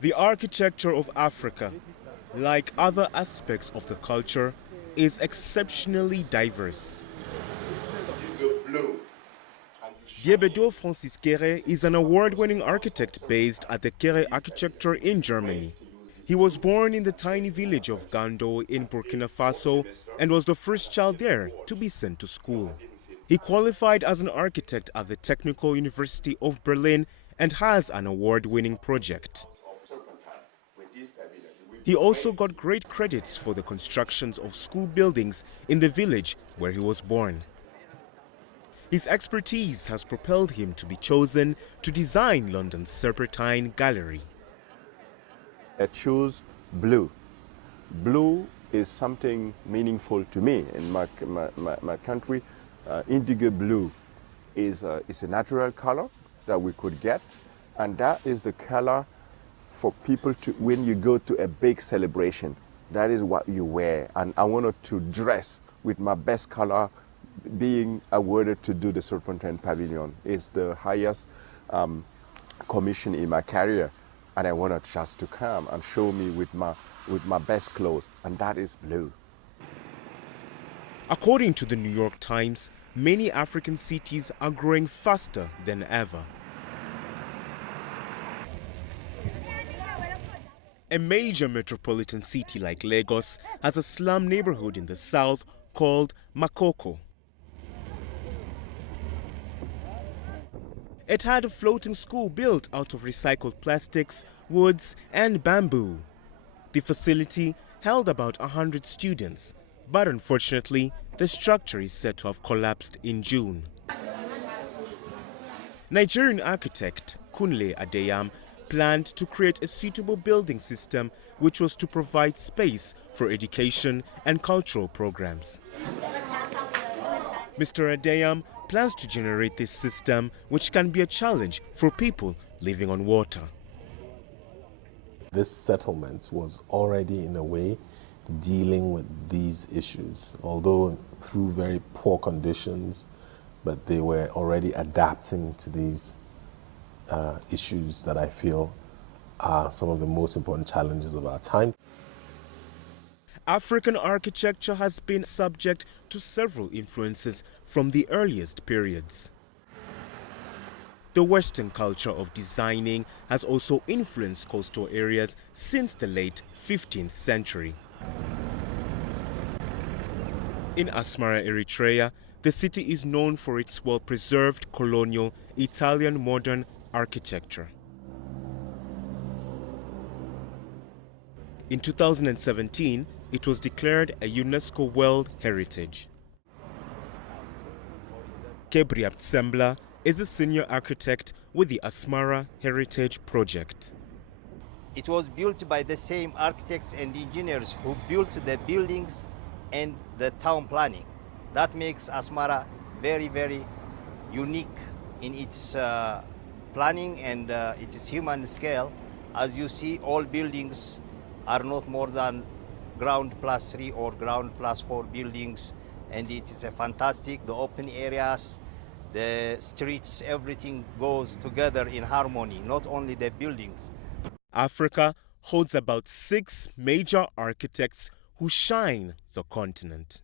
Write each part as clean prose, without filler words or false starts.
The architecture of Africa, like other aspects of the culture, is exceptionally diverse. Diébédo Francis Kéré is an award-winning architect based at the Kéré Architecture in Germany. He was born in the tiny village of Gando in Burkina Faso and was the first child there to be sent to school. He qualified as an architect at the Technical University of Berlin and has an award-winning project. He also got great credits for the constructions of school buildings in the village where he was born. His expertise has propelled him to be chosen to design London's Serpentine Gallery. I choose blue. Blue is something meaningful to me in my country. Indigo blue is a natural color that we could get, and that is the color for people to, when you go to a big celebration, that is what you wear. And I wanted to dress with my best color. Being awarded to do the Serpentine Pavilion is the highest commission in my career, and I wanted just to come and show me with my best clothes, and that is blue. According to the New York Times, many African cities are growing faster than ever. A major metropolitan city like Lagos has a slum neighborhood in the south called Makoko. It had a floating school built out of recycled plastics, woods, and bamboo. The facility held about 100 students, but unfortunately, the structure is said to have collapsed in June. Nigerian architect Kunle Adeyam planned to create a suitable building system which was to provide space for education and cultural programs. Mr. Adeyam plans to generate this system, which can be a challenge for people living on water. This settlement was already, in a way, dealing with these issues, although through very poor conditions, but they were already adapting to these issues that I feel are some of the most important challenges of our time. African architecture has been subject to several influences from the earliest periods. The Western culture of designing has also influenced coastal areas since the late 15th century. In Asmara, Eritrea, the city is known for its well-preserved colonial Italian modern architecture. In 2017, it was declared a UNESCO World Heritage. Kebriap Tsembla is a senior architect with the Asmara Heritage Project. It was built by the same architects and engineers who built the buildings and the town planning. That makes Asmara very, very unique in its planning and its human scale. As you see, all buildings are not more than ground +3 or ground +4 buildings, and it is a fantastic, the open areas, the streets, everything goes together in harmony, not only the buildings. Africa holds about 6 major architects who shine the continent.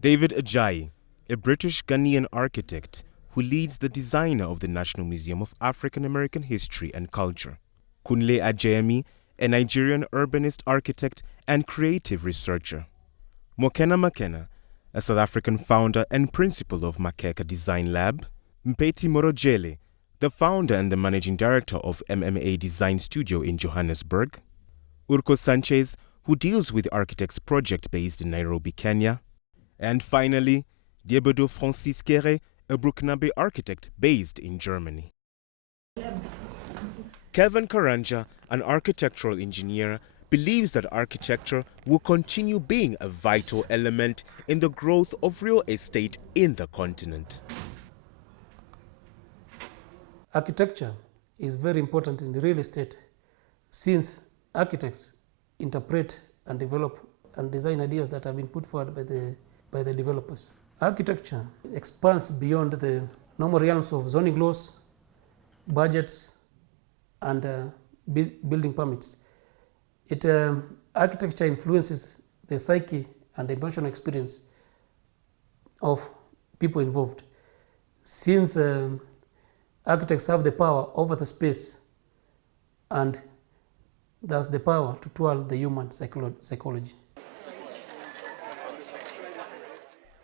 David Ajayi, a British Ghanaian architect who leads the designer of the National Museum of African American History and Culture. Kunle Adeyemi, a Nigerian urbanist architect and creative researcher. Mokena Makena, a South African founder and principal of Makeka Design Lab. Mpeti Morojele, the founder and the managing director of MMA Design Studio in Johannesburg. Urko Sanchez, who deals with architects project based in Nairobi, Kenya. And finally, Diébédo Francis Kéré, a Burkinabe architect based in Germany. Kevin Karanja, an architectural engineer, believes that architecture will continue being a vital element in the growth of real estate in the continent. Architecture is very important in real estate since architects interpret and develop and design ideas that have been put forward by the developers. Architecture expands beyond the normal realms of zoning laws, budgets, and building permits. Architecture influences the psyche and emotional experience of people involved. Since architects have the power over the space and thus the power to twirl the human psychology.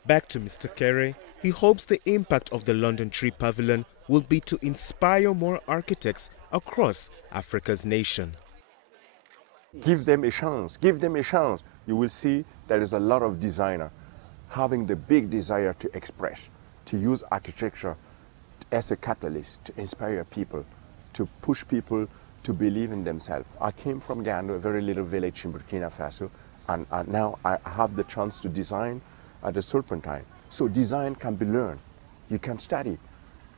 Back to Mr. Kéré, he hopes the impact of the London Tree Pavilion will be to inspire more architects across Africa's nation. Give them a chance, give them a chance. You will see there is a lot of designer having the big desire to express, to use architecture as a catalyst to inspire people, to push people to believe in themselves. I came from Ghana, a very little village in Burkina Faso, and now I have the chance to design at the Serpentine. So design can be learned. You can study,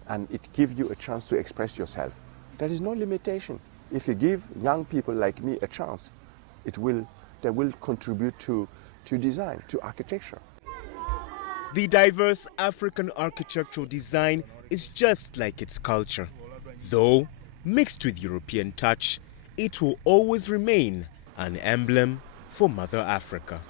and it gives you a chance to express yourself. There is no limitation. If you give young people like me a chance, they will contribute to design, to architecture. The diverse African architectural design is just like its culture. Though mixed with European touch, it will always remain an emblem for Mother Africa.